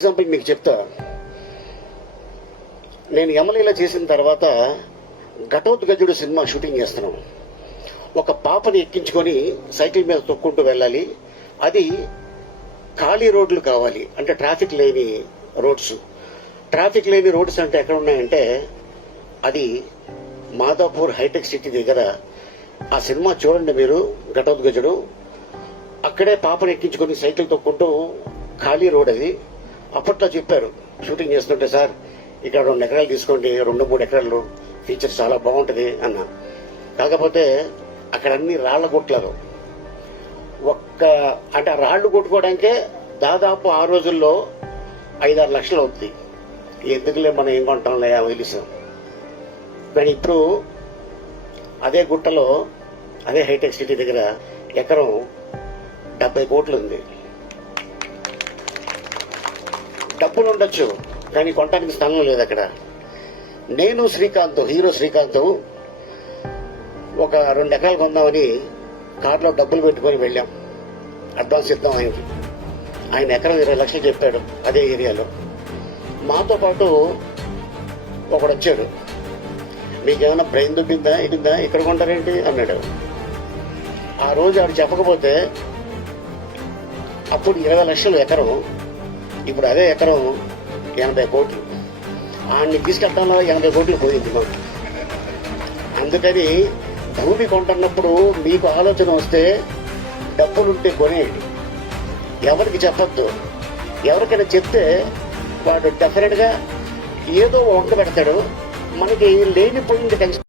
Example మీకు చెప్తా. నేను యమలీల చేసిన తర్వాత ఘటోత్కచుడు సినిమా షూటింగ్ చేస్తున్నాం. ఒక పాపని ఎక్కించుకొని సైకిల్ మీద తొక్కుంటూ వెళ్ళాలి. అది ఖాళీ రోడ్లు కావాలి, అంటే ట్రాఫిక్ లేని రోడ్స్. ట్రాఫిక్ లేని రోడ్స్ అంటే ఎక్కడ ఉన్నాయంటే అది మాదాపూర్ హైటెక్ సిటీ దగ్గర. ఆ సినిమా చూడండి మీరు, ఘటోత్కచుడు. అక్కడే పాపని ఎక్కించుకొని సైకిల్ తొక్కుంటూ ఖాళీ రోడ్ అది. అప్పట్లో చెప్పారు షూటింగ్ చేస్తుంటే, సార్ ఇక్కడ 2 ఎకరాలు తీసుకోండి, 2-3 ఎకరాలు, ఫీచర్ చాలా బాగుంటది అన్న. కాకపోతే అక్కడ అన్ని రాళ్ల గుట్లలో అంటే ఆ రాళ్లు కొట్టుకోవడానికే దాదాపు ఆ రోజుల్లో 5-6 లక్షలు అవుతుంది. ఎందుకులే మనం ఏం కొంటాంలే వదిలేసాం. కానీ ఇప్పుడు అదే గుట్టలో, అదే హైటెక్ సిటీ దగ్గర ఎకరం 70 కోట్లు ఉంది. డబ్బులు ఉండొచ్చు, కానీ కొనడానికి స్థలం లేదు అక్కడ. నేను హీరో శ్రీకాంత్ ఒక 2 ఎకరాలు కొందామని కారులో డబ్బులు పెట్టుకొని వెళ్ళాం. అడ్వాన్స్ ఇద్దాం ఆయనకి. ఆయన ఎకరం 20 లక్షలు చెప్పాడు అదే ఏరియాలో. మాతో పాటు ఒకడు వచ్చాడు, మీకేమైనా బ్రెయిన్ దుబ్బిందా, ఇదిందా, ఇక్కడ కొంటారేంటి అన్నాడు. ఆ రోజు ఆడు చెప్పకపోతే అప్పుడు 20 లక్షలు ఎకరం, ఇప్పుడు అదే ఎకరం 80 కోట్లు. ఆయన్ని తీసుకెళ్తాలో 80 కోట్లు పోయింది మాకు. అందుకని భూమి కొంటున్నప్పుడు మీకు ఆలోచన వస్తే డబ్బులుంటే కొనేయండి. ఎవరికి చెప్పొద్దు. ఎవరికైనా చెప్తే వాడు డెఫినెట్ గా ఏదో వంట పెడతాడు. మనకి లేనిపోయింది టెన్షన్.